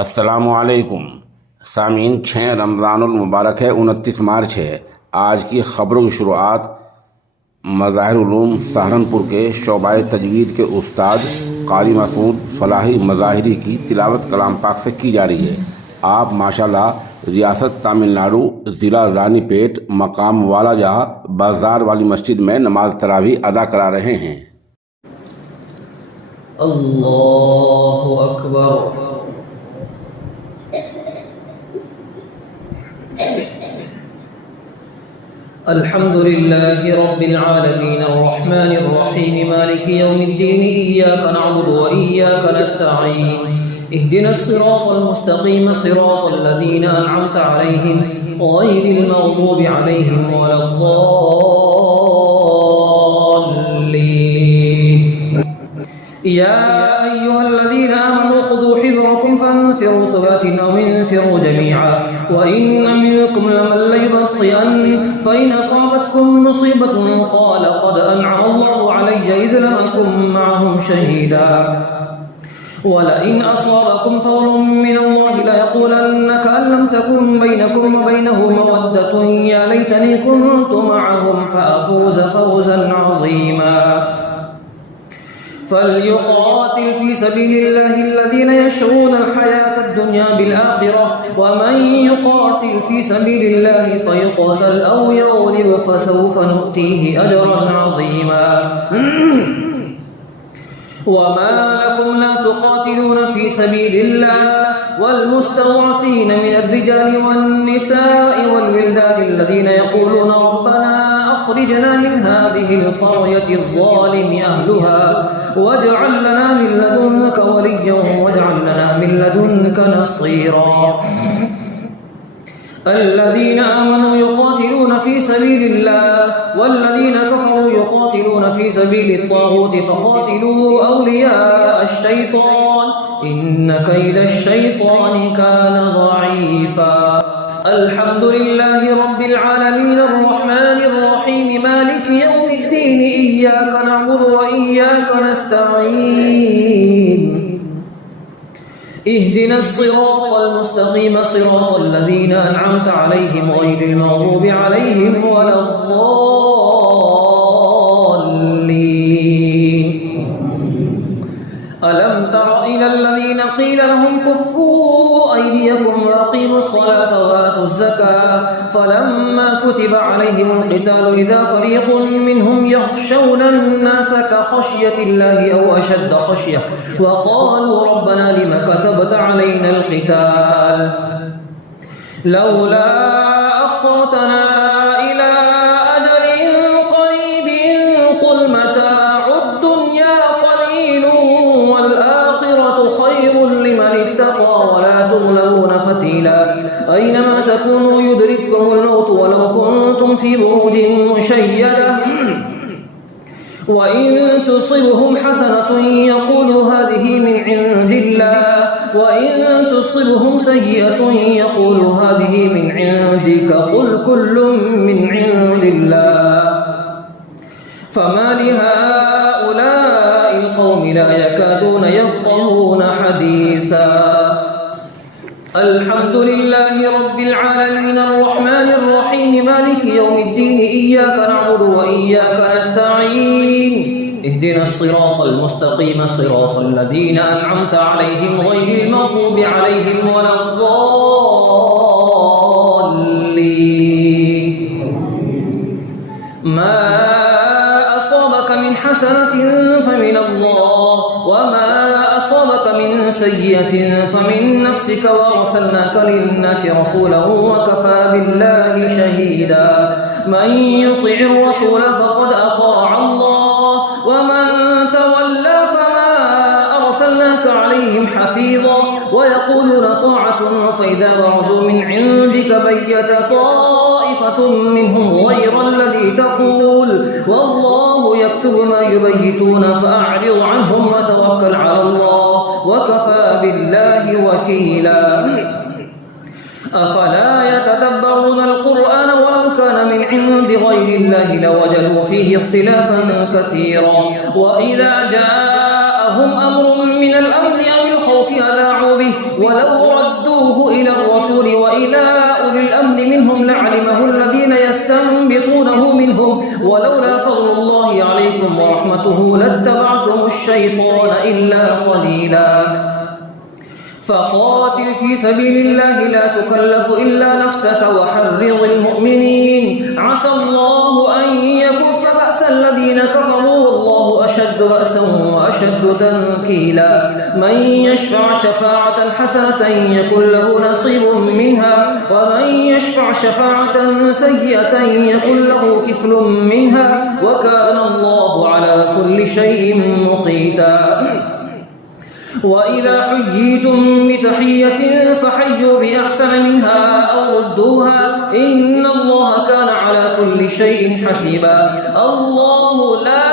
अस्सलामुअलैकुम सामीन। 6 रमज़ानुल मुबारक है, 29 मार्च है। आज की ख़बरों की शुरुआत मज़ाहिर उलूम सहारनपुर के शोबाए तजवीद के उस्ताद क़ारी मसूद फलाही मज़ाहिरी की तिलावत कलाम पाक से की जा रही है। आप माशाल्लाह रियासत तमिलनाडु, ज़िला रानीपेट, मकाम वालाजहा बाज़ार वाली मस्जिद में नमाज तरावी अदा करा रहे हैं। अल्लाहु अकबर। अल्हम्दुलिल्लाहि रब्बिल आलमीन अर्रहमानिर रहीम मालिकि यौमिद्दीन इय्याका नअबुदु व इय्याका नस्तईन इहदिनस सिरातल मुस्तक़ीम सिरातल लज़ीना अनअमता अलैहिम गैरिल मग़दूबि अलैहिम वलद्दाल्लीन। या अय्युहल्लज़ीना आमनू खुदू हिज़्रकुम फन्फिरू थुबातिन अव इंफिरू जमीआ व इन्न मिनकुम लमन लयुबत्तिअन्न फ़इन असाबतकुम मुसीबतुन क़ाल क़द अनअम अल्लाहु अलय्या इज़ लम अकुन मअहुम शहीदा वलइन असाबकुम फ़ज़लुन मिनल्लाहि लयक़ूलन्न कअन लम तकुन बैनकुम व बैनहु मवद्दतुन या लैतनी कुन्तु मअहुम फ़अफ़ूज़ फ़ौज़न अज़ीमा। फल्युक़ातिल फ़ी सबीलिल्लाहि الذين يشرون الحياة الدنيا بالآخرة ومن يقاتل في سبيل الله فيقتل أو يغلب فسوف نؤتيه أجرا عظيما. وما لكم لا تقاتلون في سبيل الله والمستضعفين من الرجال والنساء والولدان الذين يقولون ربنا أخرجنا من هذه القرية الظالم أهلها واجعل لنا من لدنك وليا واجعل لنا من لدنك نصيرا. الذين آمنوا يقاتلون في سبيل الله والذين كفروا يقاتلون في سبيل الطاغوت فقاتلوا أولياء الشيطان إن كيد الشيطان كان ضعيفا. الحمد لله رب العالمين الرحمن الرحيم مالك يوم الدين إياك نعبد وإياك نستعين اهدنا الصراط المستقيم صراط الذين أنعمت عليهم غير المغضوب عليهم ولا الضالين. ألم تر إلى الذين قيل لهم كفوا أيديكم وأقيموا الصلاة وآتوا الزكاة فلما كتب عليهم القتال إذا فريق منهم يخشون الناس كخشية الله أو أشد خشية وقالوا ربنا لم كتبت علينا القتال لولا أخرتنا إلى أجل قريب قل متاع الدنيا قليل والآخرة خير لمن اتقى ولا تظلمون فتيلا. أينما تكونوا يدرككم الموت ولو كنتم في بروج مشيدة وإن تصبهم حسنة يقولوا هذه من عند الله وإن تصبهم سيئة يقولوا هذه من عندك قل كل من عند الله. فما لهؤلاء القوم لا يكادون يفقهون حديثا. الحمد لله رب العالمين الرحمن الرحيم مالك يوم الدين إياك نعبد وإياك نستعين اهدنا الصراط المستقيم صراط الذين أنعمت عليهم غير المغضوب عليهم ولا الضالين. ما أصابك من حسنة فمن الله وما أصابك من سيئة فمن نفسك وأرسلناك للناس رسولا وكفى بالله شهيدا. من يطع الرسول فقد أطاع الله ومن تولى فما أرسلناك عليهم حفيظا ويقولون طاعة فإذا برزوا من عندك بيت طائفة منهم غير الذي تقول والله يكتب ما يبيتون فأعرض عنهم وتوكل على الله وكفى بالله وكيلا. أفلا يتدبرون القرآن ولو كان من عند غير الله لوجدوا فيه اختلافا كثيرا وإذا جاء جاءهم أمر من الأمن أو الخوف أذاعوا به ولو ردوه إلى الرسول وإلى أولي الأمر منهم لعلمه الذين يستنبطونه منهم ولولا فضل الله عليكم ورحمته لاتبعتم الشيطان إلا قليلا فقاتل في سبيل الله لا تكلف إلا نفسك وحرض المؤمنين عسى الله أن يكف بأس الذين كفروا والله أشد بأسا وأشد تنكيلا من يشفع شفاعة حسنة يكن له نصيب منها ومن يشفع شفاعة سيئة يكن له كفل منها وكان الله على كل شيء مقيتا وإذا حييتم بتحية فحيوا بأحسن منها أو ردوها إن الله كان على كل شيء حسيبا الله لا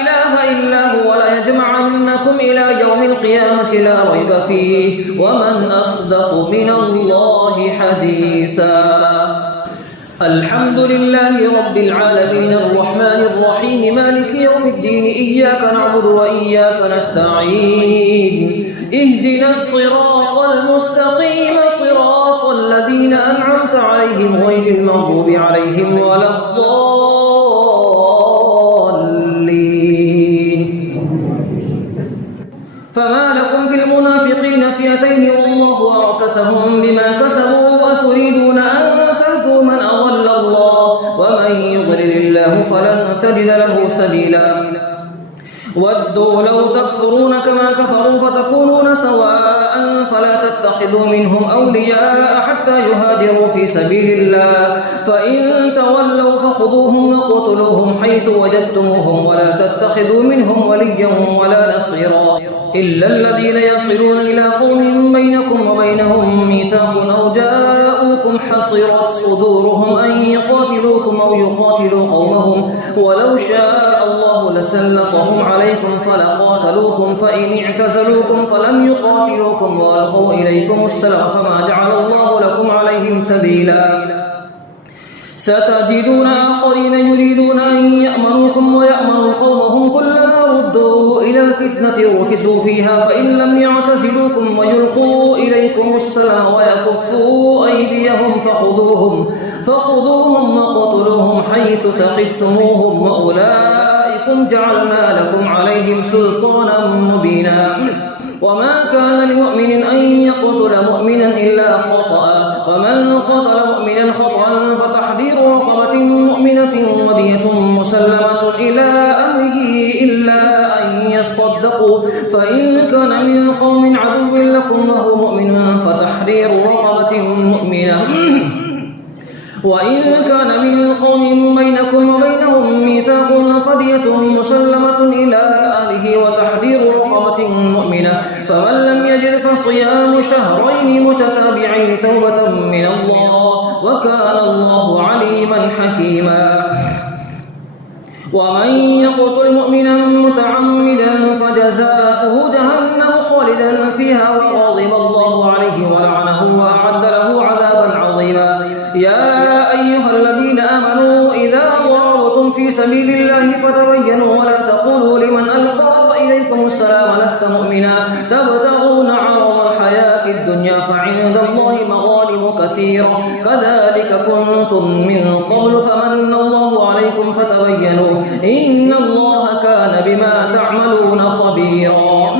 إله إلا هو ليجمعنكم إلى يوم القيامة لا ريب فيه ومن أصدق من الله حديثا الحمد لله رب العالمين الرحمن الرحيم مالك يوم الدين إياك نعبد وإياك نستعين اهدنا الصراط المستقيم صراط الذين أنعمت عليهم غير المغضوب عليهم ولا الضالين فما لكم في المنافقين فئتين والله أركسهم بما كسبوا وتريدون أن تهدوا من أضل الله ومن يضلل الله فلن تجد له سبيلا ودوا لو تكفرون كما كفروا فتكونون سواء فلا تتخذوا منهم أولياء حتى يهاجروا في سبيل الله فإن تولوا فخذوهم وقتلوهم حيث وجدتموهم ولا تتخذوا منهم وليا ولا نصيرا إلا الذين يصلون إلى قوم بينكم وبينهم ميثاق أو جاءوكم حصرت صدورهم أن يقاتلوكم أو يقاتلوا قومهم ولو شاء الله لسلطهم عليكم فلقاتلوكم فإن اعتزلوكم فلم يقاتلوكم وألقوا إليكم السلام فما جعل الله لكم عليهم سبيلا ستزيدون آخرين يريدون أن يأمنوكم ويأمنوا قومهم كلما ردوا إلى الفتنة ركسوا فيها فإن لم يعتزلوكم ويلقوا إليكم السلام ويكفوا أيديهم فخذوهم وقتلوهم حيث ثقفتموهم وأولئكم جعلنا لكم عليهم سلطانا مبينا وما كان لمؤمن أن يقتل مؤمنا إلا خطأ ومن قتل مؤمنا خطأ فتحرير رقبة مؤمنة ودية مسلمة إلى أهله إلا أن يصدقوا فإن كان من قوم عدو لكم وهو مؤمن فتحرير رقبة مؤمنة وإن كان من قوم بينكم وبينهم ميثاق فدية مسلمة إلى أهله وتحرير رقبة مؤمنة فمن لم يجد فصيام شهرين متتابعين توبة من الله وكان الله عليما حكيما ومن يقتل مؤمنا متعمدا فجزاؤه جهنم خالدا فيها وغضب الله عليه ولعنه وأعد له عذابا عظيما يا أيها الذين آمنوا إذا ضربتم في سبيل الله فتبينوا ولا تقولوا لمن ألقى إليكم السلام لست مؤمنا تبتغون عرض الحياة الدنيا فعند الله مغانم كثيرة كذلك كنتم من قبل فمن الله عليكم فتبينوا إن الله كان بما تعملون خبيرا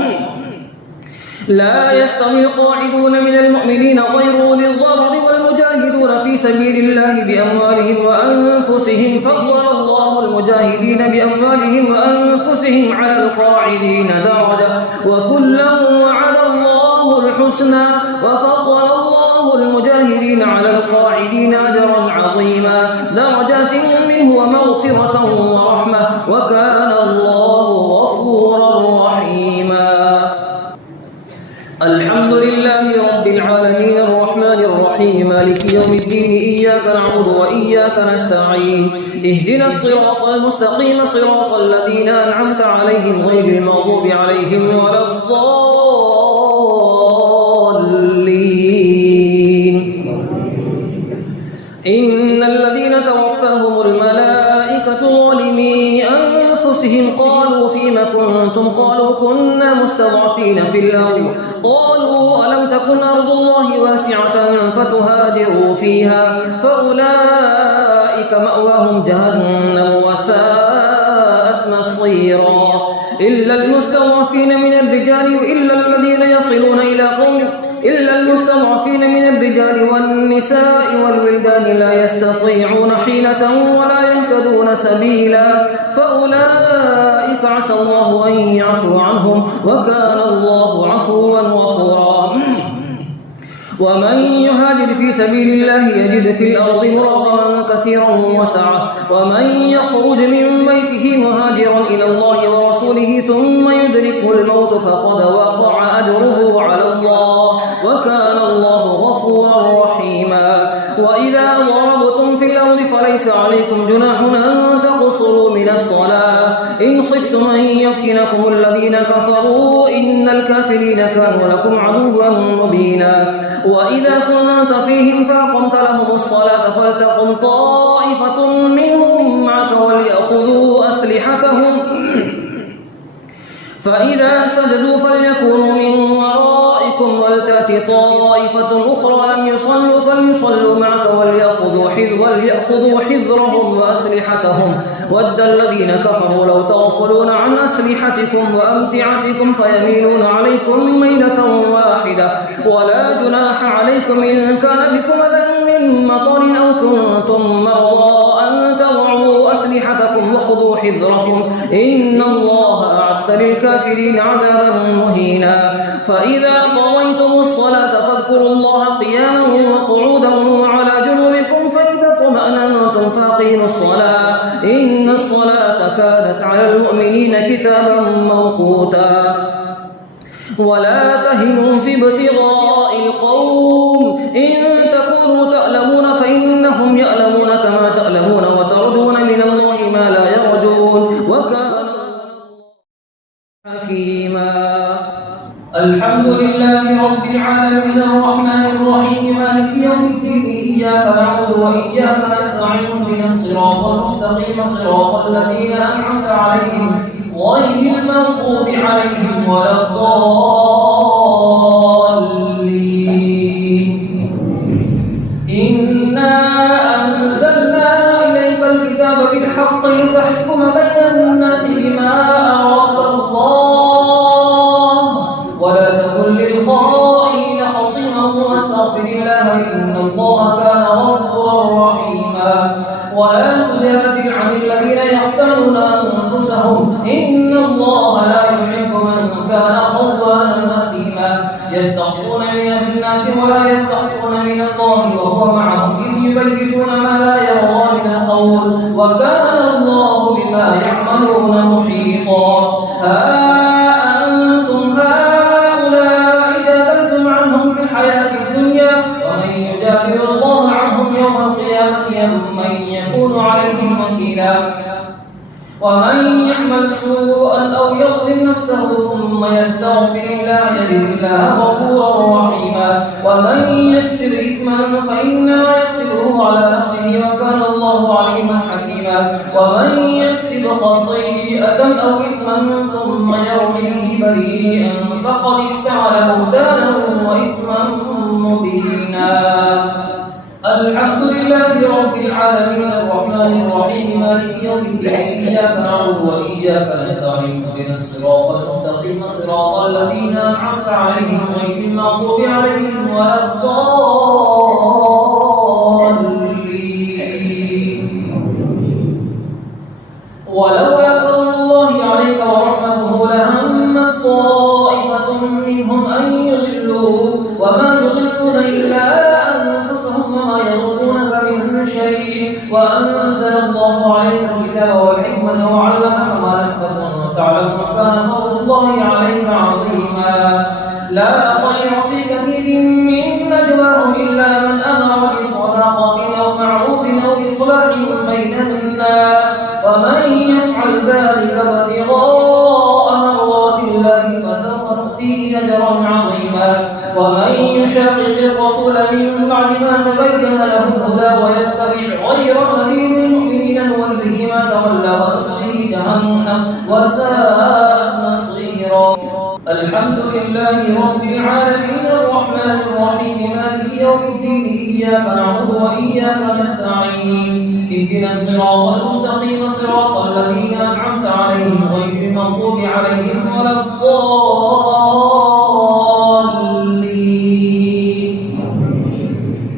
لا يستوي القاعدون من المؤمنين غير أولي الضرر والمجاهدون في سبيل الله بأموالهم وأنفسهم فضل الله المجاهدين بأموالهم وأنفسهم على القاعدين درجة وكلا وعد الله الحسنى وفضل الله المجاهدين على القاعدين أجرا عظيما درجات منه ومغفرة ورحمة وكان الله غفورا رحيما الحمد لله رب العالمين الرحمن الرحيم مالك يوم الدين إياك نعبد وإياك نستعين اهدنا الصراط المستقيم صراط الذين أنعمت عليهم غير المغضوب عليهم ولا الضالين إن الذين توفاهم الملائكة ظالمي أنفسهم قالوا فيم كنتم المستضعفين في الأرض قالوا ألم تكن أرض الله واسعة فتهاجروا فيها فأولئك مأواهم جهنم وساءت مصيرا إلا المستضعفين من الرجال والنساء والولدان لا يستطيعون حيلة ولا يهتدون سبيلا فأولئك عسى الله أن يعفو عنهم وكان الله عفوا غفورا ومن يهاجر في سبيل الله يجد في الأرض مراغما كثيرا وسعة ومن يخرج من بيته مهاجرا إلى الله ورسوله ثم يدركه الموت فقد وقع أجره على الله وكان الله غفورا رحيما وإذا ضربتم في الأرض فليس عليكم جناح أن تقصروا من الصلاة إن خفتم أن يفتنكم الذين كفروا إن الكافرين كانوا لكم عدوا مبينا وإذا كنت فيهم فأقمت لهم الصلاة فلتقم طائفة منهم معك وليأخذوا أسلحتهم فإذا سجدوا فليكونوا من ورائكم ولتأتي طائفة أخرى لم يصلوا فليصلوا معك وليأخذوا حذرهم وأسلحتهم ود الذين كفروا لو تغفلون عن أسلحتكم وأمتعتكم فيميلون عليكم ميلة واحدة ولا جناح عليكم إن كان بكم أذى من مطر أو كنتم مرضى أن تضعوا أسلحتكم وخذوا حذركم إن الله أعد للكافرين عذابا مهينا فإذا قضيتم الصلاة فاذكروا الله قياما وقعودا وعلى جنوبكم فإذا اطمأننتم فأقيموا الصلاة إن الصلاة كانت على المؤمنين كتابا موقوتا ولا تهنوا في ابتغاء القوم إن تكونوا تألمون فإنهم يألمون كما تألمون وترجون من الله ما لا يرجون وكان حكيما الحمد لله رب العالمين الرحمن الرحيم مالك يوم الدين إياك نعبد وإياك نستعين اهدنا الصراط المستقيم صراط الذين أنعمت عليهم غير المغضوب عليهم ولا الضالين إنا أنزلنا إليك الكتاب بالحق لتحكم بين الناس بما أراك الله ولا تكن للخائنين خصيما واستغفر الله إن الله كان غفورا رحيما ولا تجادل عن الذين يختارون أنفسهم إن الله لا يحب من كان خوانا أثيما يستخفون من الناس ولا يستخفون من الله وهو معهم إذ يبيتون ما لا يرضى من القول وكان الله بما يعملون محيطا ها أنتم هؤلاء جادلتم عنهم في الحياة الدنيا ومن يجادل الله عنهم يوم القيامة من يكون عليهم وكيلا ومن يعمل سوءا أو يظلم نفسه ثم يستغفر الله يجد الله غفورا رحيما ومن يكسب إثما فإنما يكسبه على نفسه وكان الله عليما حكيما ومن يكسب خطيئة أو إثما ثم يرمي به بريئا فقد احتمل بهتانا وإثما مبينا الحمد لله رب العالمين الرحمن الرحيم مالك يوم الدين إياك نعبد وإياك نستعين اهدنا الصراط المستقيم صراط الذين أنعمت عليهم غير المغضوب عليهم ولا الضالين ولولا فضل الله عليك ورحمته لهمت طائفة منهم أن يضلوا وما يضلون إلا وما يضرونك من شيء وأنزل الله عليك الكتاب والحكمة وعلمك ما لم تكن تعلم وكان فضل الله عليك عظيما لا خير في كثير من نجواهم إلا من أمر بصدقة أو معروف أو إصلاح بين الناس ومن يفعل ذلك ابتغاء مرضات الله فسوف نؤتيه أجرا عظيما ومن يشاقق الرسول من بعد ما تبين له الهدى ويتبع غير سبيل المؤمنين نوله ما تولى ونصله جهنم وساءت مصيرا الحمد لله رب العالمين الرحمن الرحيم مالك يوم الدين إياك نعبد وإياك نستعين اهدنا الصراط المستقيم صراط الذين أنعمت عليهم غير المغضوب عليهم ولا الضالين.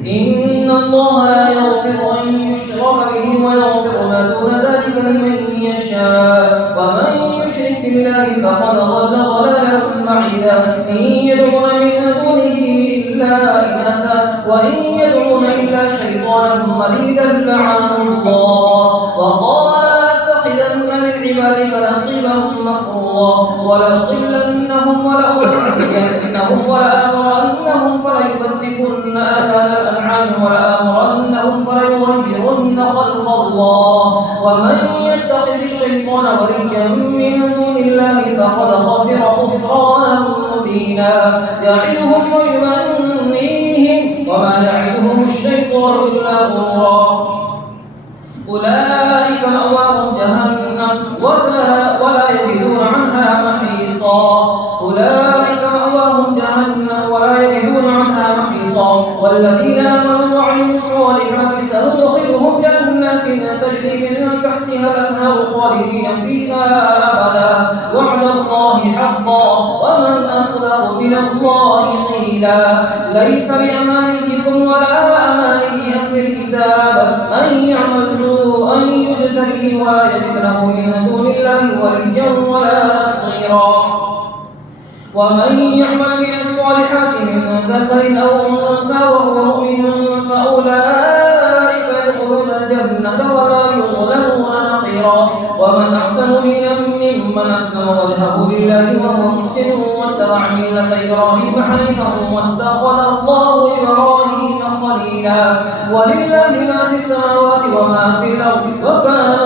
إن الله لا يغفر أن يشرك به ويغفر ما دون ذلك لمن يشاء ومن يشرك بالله فقد ضل ضلالا بعيدا. إن يدعون من دونه إلا إناثا وإن يدعون إلا شيطانا مريدا لعنه الله وقال لأتخذن من عبادك نصيبا مفروضا ولأضلنهم ولأمنينهم ولآمرنهم فليبتكن آذان الأنعام ولآمرنهم فليغيرن خلق الله ومن يتخذ الشيطان وليا من دون الله فقد خسر خسرانا مبينا. يعدهم ويمنيهم وما يعدهم الشيطان إلا غرورا. أولئك مأواهم جهنم ولا يجدون عنها محيصا. أولئك مأواهم جهنم ولا يجدون عنها محيصا. والذين آمنوا وعملوا الصالحات سندخلهم جنات تجري من تحتها الأنهار خالدين فيها أبدا وعد الله حقا ومن أصدق من الله قيلا. ليس بأمانيكم ولا أماني أهل الكتاب من يعمل سوءا يجز به ولا يجد له من دون الله وليا ولا نصيرا. ومن يعمل من الصالحات من ذكر أو أنثى وهو مؤمن فأولئك يدخلون الجنة ولا يظلمون نقيرا. ومن أحسن دينا ممن أسلم وجهه لله وهو محسن واتبع ملة إبراهيم حنيفا واتخذ الله إبراهيم خليلا. ولله ما في السماوات وما في الأرض وكان